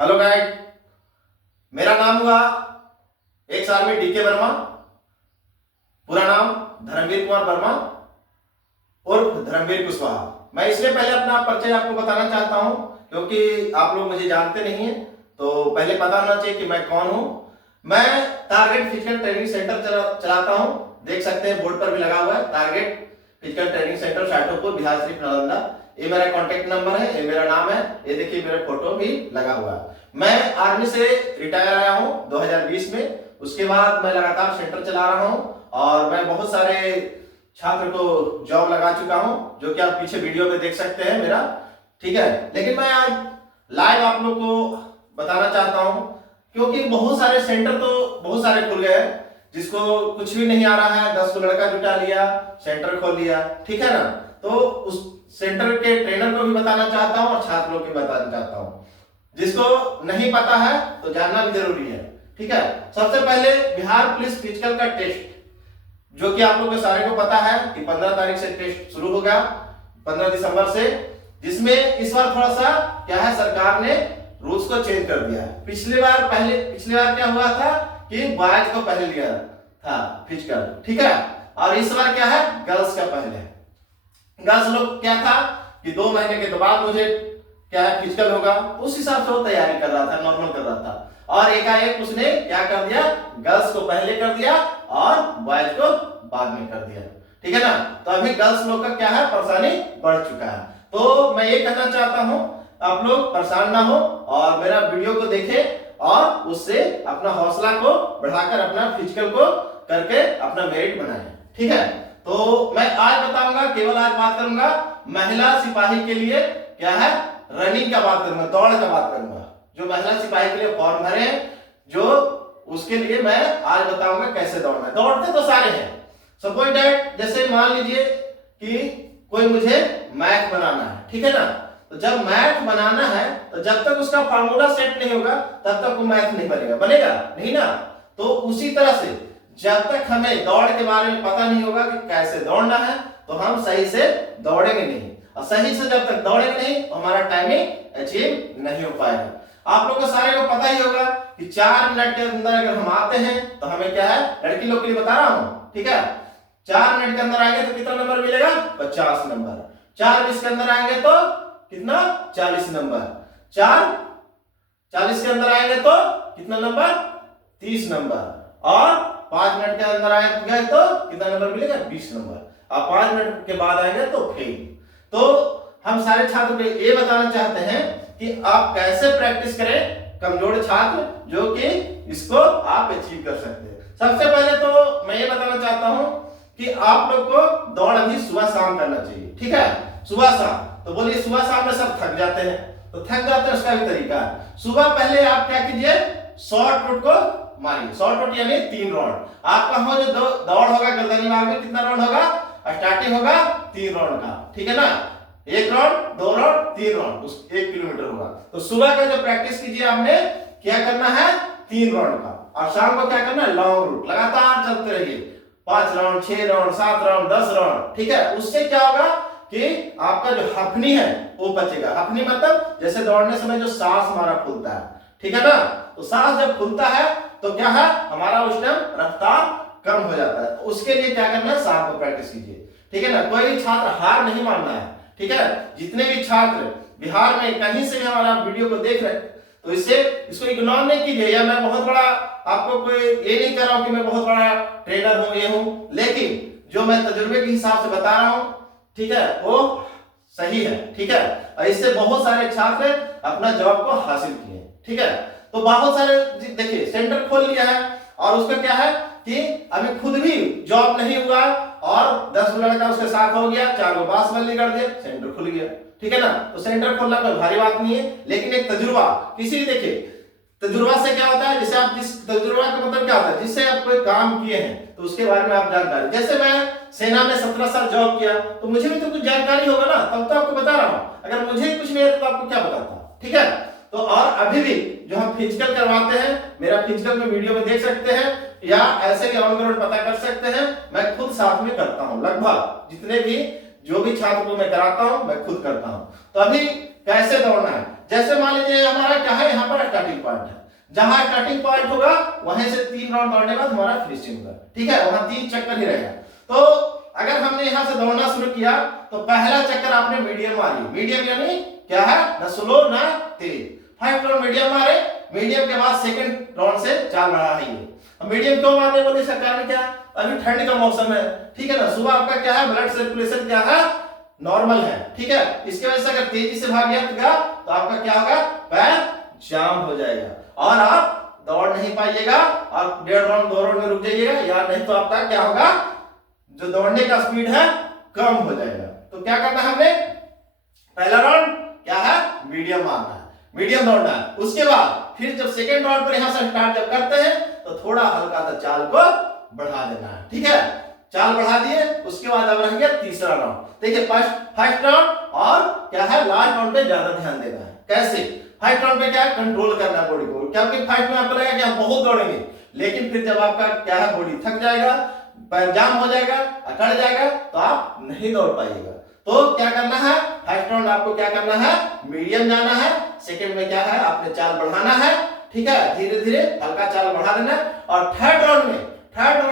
Hello guide, मेरा नाम हुआ एक्स आर्मी डीके वर्मा, पूरा नाम धर्मवीर कुमार वर्मा उर्फ धर्मवीर कुशवाहा। मैं इसलिए पहले अपना परिचय आपको बताना चाहता हूं क्योंकि आप लोग मुझे जानते नहीं हैं, तो पहले पता होना चाहिए कि मैं कौन हूं। मैं टारगेट फिजिकल ट्रेनिंग सेंटर चलाता हूं। देख सकते हैं बोर्ड पर भी लगा हुआ है target physical training centre Shatopur, Bihar Sharif, Nalanda. ये मेरा कांटेक्ट नंबर है, ये मेरा नाम है, ये देखिए मेरा फोटो भी लगा हुआ है। मैं आर्मी से रिटायर आया हूं 2020 में। उसके बाद मैं लगातार सेंटर चला रहा हूं और मैं बहुत सारे छात्र को जॉब लगा चुका हूं, जो कि आप पीछे वीडियो में देख सकते हैं मेरा। ठीक है, लेकिन मैं आज लाइव आप लोग को बताना चाहता हूं क्योंकि बहुत सारे सेंटर तो बहुत सारे खुल गए हैं। जिसको कुछ भी नहीं आ रहा है 10 को लड़का जुटा लिया, सेंटर खोल लिया, ठीक है ना। तो उस सेंटर के ट्रेनर को भी बताना चाहता हूं और छात्रों को भी बताना चाहता हूं। जिसको नहीं पता है तो जानना भी जरूरी है। ठीक है, सबसे पहले बिहार पुलिस फिजिकल का टेस्ट, जो कि आप लोग के सारे को पता है कि 15 तारीख से टेस्ट शुरू होगा, 15 दिसंबर से। जिसमें इस बार थोड़ा सा क्या है, सरकार ने रूल्स को चेंज कर दिया है। पिछली बार क्या हुआ था कि बॉयज को पहले लिया था फिजिकल, ठीक है, और इस बार क्या है, गर्ल्स का पहले है। गर्ल्स लोग क्या था कि 2 महीने के बाद मुझे क्या है फिजिकल होगा, उस हिसाब से वो तैयारी कर रहा था, नॉर्मल कर रहा था। और एकाएक उसने क्या कर दिया, गर्ल्स को पहले कर दिया और बॉयज को बाद में कर दिया। ठीक है ना। तो अभी गर्ल्स लोग का क्या है, परेशानी बढ़ चुका है। तो मैं ये कहना चाहता हूं आप लोग परेशान ना हो और मेरा वीडियो को देखें और उससे अपना हौसला को बढ़ाकर अपना फिजिकल को करके अपना मेरिट बनाएं। ठीक है, तो मैं आज बताऊंगा, केवल आज बात करूंगा महिला सिपाही के लिए क्या है, रनिंग का बात करूंगा, दौड़ का बात करूंगा। जो महिला सिपाही के लिए फॉर्म भरे हैं, जो उसके लिए मैं आज बताऊंगा कैसे दौड़ना है। दौड़ते तो सारे हैं, सपोज दैट, जैसे मान लीजिए कि कोई मुझे मैथ बनाना है, ठीक है ना। तो जब मैथ बनाना है तो जब तक उसका फार्मूला सेट नहीं होगा तब तक वो मैथ नहीं बनेगा, बनेगा नहीं ना। तो उसी तरह से जब तक हमें दौड़ के बारे में पता नहीं होगा कि कैसे दौड़ना है तो हम सही से दौड़ेंगे नहीं, और सही से जब तक दौड़ेंगे नहीं तो हमारा टाइमिंग अचीव नहीं हो पाएगा। आप लोगों को सारे को पता ही होगा कि 4 मिनट के अंदर अगर हम आते हैं तो हमें क्या है, लड़की लोग के लिए बता रहा हूं, ठीक है, 4 मिनट के अंदर आएंगे तो कितना नंबर मिलेगा, 50 नंबर। 4:20 के अंदर आएंगे तो कितना, 40 नंबर। 4:40 के अंदर आएंगे तो कितना नंबर, 30 नंबर। और 5 मिनट के अंदर आएंगे तो कितना नंबर मिलेगा, 20 नंबर। और 5 मिनट के बाद आएंगे तो फेल। तो हम सारे छात्रों को ये बताना चाहते हैं कि आप कैसे प्रैक्टिस करें, कमजोर छात्र जो कि इसको आप अचीव कर सकते हैं। सबसे पहले तो मैं ये बताना चाहता हूं कि आप लोग को दौड़ अभी सुबह शाम करना चाहिए, ठीक है, सुबह शाम। तो बोलिए सुबह शाम में सब थक जाते हैं, तो थक जाते हैं, उसका भी तरीका है। सुबह पहले आप क्या कीजिए, शॉर्ट पुट को मारिए। शॉर्ट पुट यानी 3 राउंड। आपका हो जो दौड़ होगा गर्दनी मार्ग में, कितना राउंड होगा, स्टार्टिंग होगा 3 राउंड का, ठीक है ना। 1 राउंड, 2 राउंड, 3 राउंड, 1 किलोमीटर होगा। तो सुबह का जो प्रैक्टिस कीजिए आपने, क्या करना है, 3 राउंड का। और शाम को क्या करना है, लॉन्ग रूट लगातार चलते रहिए, 5 राउंड, 6 राउंड, 7 राउंड, 10 राउंड, ठीक है। उससे क्या होगा कि आपका जो हफनी है वो बचेगा। हफनी मतलब जैसे दौड़ने समय जो सांस हमारा फूलता है, ठीक है ना। तो सांस जब फूलता है तो क्या है, हमारा उस टाइम रफ्तार कम हो जाता है। तो उसके लिए क्या करना है, शाम को प्रैक्टिस कीजिए, ठीक है ना। कोई भी छात्र हार नहीं मानना है, ठीक है। जितने भी छात्र बिहार में कहीं से भी हमारा वीडियो को देख रहे हैं तो इसको इग्नोर नहीं कीजिए। या मैं बहुत बड़ा आपको कोई ये नहीं कर रहा हूं कि मैं बहुत बड़ा ट्रेनर हूं, ये हूं, लेकिन जो मैं तजुर्बे के हिसाब से बता रहा हूं, ठीक है, वो सही है, ठीक है। और इससे बहुत सारे छात्र अपना जॉब को हासिल किए, ठीक है। तो बहुत सारे देखिए सेंटर खोल लिया है और उसका क्या है कि अभी खुद भी जॉब नहीं हुआ और 10 लड़का उसके साथ हो गया, 4 को पास बल्ली कर दिया, सेंटर खुल गया, ठीक है ना। तो सेंटर खोलना कोई भारी बात नहीं है, लेकिन एक तजुर्बा, किसी भी देखिए तजुर्बा से क्या होता है, जैसे आप जिस तजुर्बा का मतलब क्या होता है, जिससे आप कोई काम किए हैं तो उसके बारे में आप जानकारी। जैसे मैं सेना में 17 साल जॉब किया तो मुझे भी तो कुछ जानकारी होगा ना, तब तो आपको बता रहा हूं। अगर मुझे कुछ नहीं है तो आपको क्या बताता, ठीक है। तो और अभी भी जो हम फिजिकल करवाते हैं, मेरा फिजिकल में वीडियो में देख सकते हैं या ऐसे भी ऑन ग्राउंड पता कर सकते हैं, मैं खुद साथ में करता हूं। लगभग जितने भी जो भी छात्र को मैं कराता हूं मैं खुद करता हूं। तो अभी कैसे दौड़ना है, जैसे मान लीजिए हमारा क्या है, यहाँ पर स्टार्टिंग पॉइंट है, जहां स्टार्टिंग पॉइंट होगा वहीं से 3 राउंड दौड़ने के बाद हमारा फिनिशिंग होगा, ठीक है, वहां 3 चक्कर ही रहेगा। तो अगर हमने यहाँ से दौड़ना शुरू किया तो पहला चक्कर आपने मीडियम मारी, मीडियम यानी क्या है, ना स्लो ना तेज, फर्स्ट राउंड मीडियम मारे, मीडियम के बाद सेकंड राउंड से चाल बढ़ाइए। मीडियम क्यों मारने बोले, इसका कारण क्या है, अभी ठंड का मौसम है, ठीक है ना, सुबह आपका क्या है, ब्लड सर्कुलेशन क्या है, नॉर्मल है, ठीक है, इसके वजह से अगर तेजी से भाग गया तो आपका क्या होगा, पैर जाम हो जाएगा और आप दौड़ नहीं पाइएगा और 1.5 राउंड 2 राउंड में रुक जाइएगा, या नहीं तो आपका क्या होगा, जो दौड़ने का स्पीड है कम हो जाएगा। तो क्या करना है हमने, पहला राउंड क्या है, मीडियम मारना है, मीडियम दौड़ना है। उसके बाद फिर जब सेकेंड राउंड पर यहां से स्टार्ट जब करते हैं तो थोड़ा हल्का सा चाल को बढ़ा देना है, ठीक है, चाल बढ़ा दिए। उसके बाद अब रह गया तीसरा राउंड। देखिए फर्स्ट राउंड और क्या है, लास्ट राउंड पे ज्यादा ध्यान देना है। कैसे, फर्स्ट राउंड पे क्या है, कंट्रोल करना बॉडी को, क्योंकि फर्स्ट में आपको लगेगा कि हम बहुत दौड़ेंगे, लेकिन फिर जब आपका क्या है, बॉडी थक जाएगा, पैर जाम हो जाएगा, अकड़ जाएगा, तो आप नहीं दौड़ पाइएगा। तो क्या करना है, फर्स्ट राउंड आपको क्या करना है, मीडियम जाना है, सेकंड में क्या है, आपने चाल बढ़ाना है, ठीक है, धीरे धीरे हल्का चाल बढ़ा देना है। और थर्ड राउंड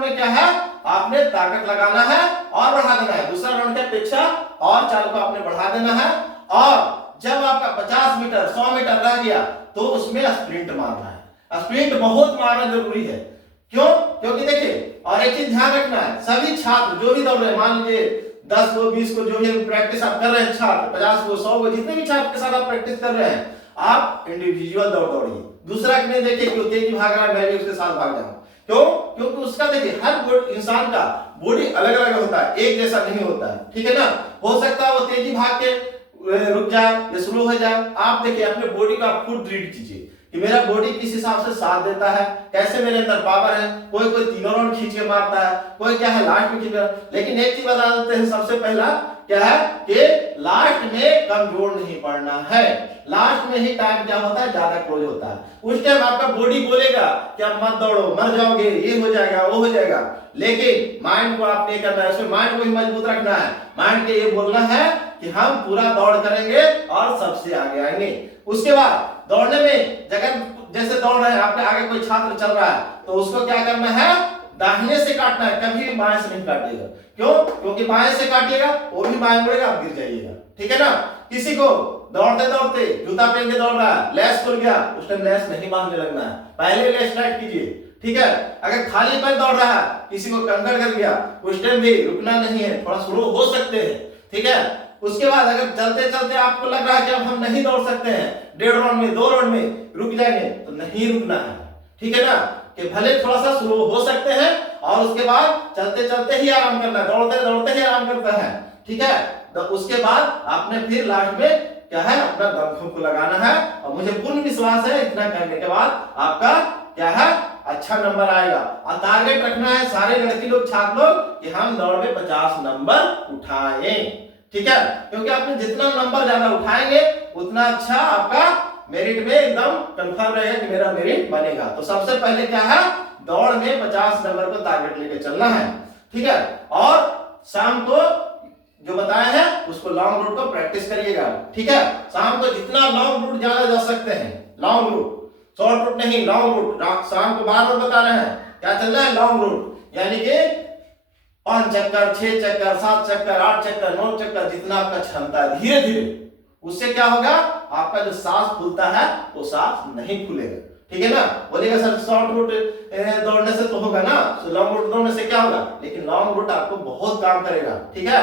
में क्या है, आपने ताकत लगाना है और बढ़ा देना है, दूसरा राउंड की अपेक्षा और चाल को आपने बढ़ा देना है। और जब आपका 50 मीटर 100 मीटर रह गया तो उसमें स्प्रिंट मारना है, स्प्रिंट बहुत मारना जरूरी है। क्यों, क्योंकि देखिए और एक चीज ध्यान रखना है, सभी छात्र जो भी दौड़ रहे हैं, मान लीजिए 10 को 20 को जो भी प्रैक्टिस आप कर रहे हैं, छात्र 50 को 100 को जितने भी छात्र के साथ आप प्रैक्टिस कर रहे हैं, आप इंडिविजुअल दौड़िए, दूसरा के नहीं देखिए कि तेज भाग रहा है मैं भी उसके साथ भाग जाऊं। क्यों, क्योंकि उसका देखिए हर इंसान का बॉडी अलग अलग होता है, एक जैसा नहीं होता है, ठीक है ना, हो सकता है वो तेजी भाग के रुक जाए या स्लो हो जाए। आप देखिए अपने बॉडी को आप खुद रीड कीजिए कि मेरा बॉडी किस हिसाब से साथ देता है, कैसे मेरे अंदर पावर है, कोई 3 राउंड खींच के मारता है, कोई क्या है लास्ट में खींच। लेकिन एक चीज बता देते हैं, सबसे पहला क्या है कि लास्ट में कमजोर नहीं पड़ना है, लास्ट में ही टाइम क्या होता है, ज्यादा क्लोज होता है। उस टाइम आपका बॉडी बोलेगा कि आप मत दौड़ो, मर जाओगे, ये हो जाएगा वो हो जाएगा, लेकिन माइंड को आप नहीं करना है, उसमें माइंड को ही मजबूत रखना है, माइंड के ये बोलना है कि हम पूरा दौड़ करेंगे और सबसे आगे आएंगे। उसके बाद दौड़ने में जगह जैसे दौड़ रहे हैं, आपके आगे कोई छात्र चल रहा है तो उसको क्या करना है, दाहिने से काटना है, कभी बाएं से नहीं काटिएगा। क्यों, क्योंकि बाएं से काटिएगा वो भी बाएं मुड़ेगा, आप गिर जाइएगा, ठीक है ना। किसी को दौड़ते दौड़ते जूता पहन के दौड़ रहा है, लेस खुल गया, उस टाइम लेस नहीं बांधने लगना है, पहले लेस टाइट कीजिए, ठीक है। अगर खाली पैर दौड़ रहा है, किसी को कंकड़ कर गया, उस टाइम भी रुकना नहीं है, थोड़ा स्लो हो सकते हैं, ठीक है। उसके बाद अगर चलते चलते आपको लग रहा है कि अब हम नहीं दौड़ सकते हैं, 1.5 राउंड में 2 राउंड में रुक जाएंगे, तो नहीं रुकना है, ठीक है ना, कि भले थोड़ा सा स्लो हो सकते हैं और उसके बाद चलते चलते ही आराम करना है, दौड़ते दौड़ते ही आराम करता है, ठीक है। तो उसके बाद आपने फिर लास्ट में क्या है, अपना दम को लगाना है। और मुझे पूर्ण विश्वास है इतना करने के बाद आपका क्या है, अच्छा नंबर आएगा। और टारगेट रखना है सारे लड़की लोग, छात्र लोग, कि हम दौड़ में 50 नंबर उठाएं, ठीक है, क्योंकि आपने जितना नंबर ज्यादा उठाएंगे उतना अच्छा आपका मेरिट में एकदम कंफर्म रहेगा कि मेरा मेरिट बनेगा। तो सबसे पहले क्या है, दौड़ में 50 नंबर को टारगेट लेके चलना है, ठीक है। और शाम को जो बताया है उसको लॉन्ग रूट को प्रैक्टिस करिएगा, ठीक है। शाम को जितना लॉन्ग रूट ज्यादा जा सकते हैं, लॉन्ग रूट, शॉर्ट रूट नहीं, लॉन्ग रूट। शाम को बार बार बता रहे हैं क्या चल रहा है, लॉन्ग रूट, यानी कि 5 चक्कर 6 चक्कर 7 चक्कर 8 चक्कर 9 चक्कर, जितना आपका क्षमता है, धीरे धीरे। उससे क्या होगा, आपका जो सांस फूलता है वो सांस नहीं फूलेगा, ठीक है ना। बोलेगा सर शॉर्ट रूट दौड़ने से तो होगा ना, तो लॉन्ग रूट दौड़ने से क्या होगा, लेकिन लॉन्ग रूट आपको बहुत काम करेगा, ठीक है,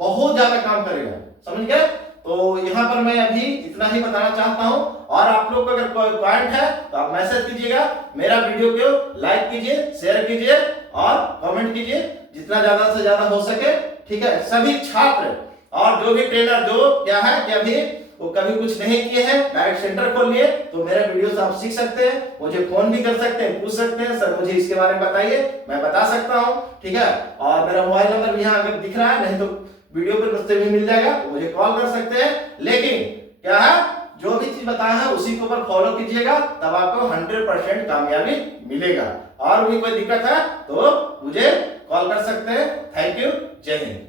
बहुत ज्यादा काम करेगा, समझ गए। तो यहाँ पर मैं अभी इतना ही बताना चाहता हूँ। और आप लोग को अगर कोई पॉइंट है तो आप मैसेज कीजिएगा, मेरा वीडियो को लाइक कीजिए, शेयर कीजिए और कमेंट कीजिए, जितना ज्यादा से ज्यादा हो सके, ठीक है। सभी छात्र और जो भी ट्रेनर जो क्या है कि अभी वो कभी कुछ नहीं किए हैं, डायरेक्ट सेंटर खोल लिए, तो मेरे वीडियो से आप सीख सकते हैं, मुझे फोन भी कर सकते हैं, पूछ सकते हैं सर मुझे इसके बारे में बताइए, मैं बता सकता हूँ, ठीक है। और मेरा मोबाइल नंबर भी यहाँ अगर दिख रहा है, नहीं तो वीडियो पे रस्ते में मिल जाएगा, तो मुझे कॉल कर सकते हैं। लेकिन क्या है, जो भी चीज बताया है उसी के ऊपर फॉलो कीजिएगा, तब आपको 100% कामयाबी मिलेगा। और भी कोई दिक्कत है तो मुझे कॉल कर सकते हैं। थैंक यू, जय हिंद।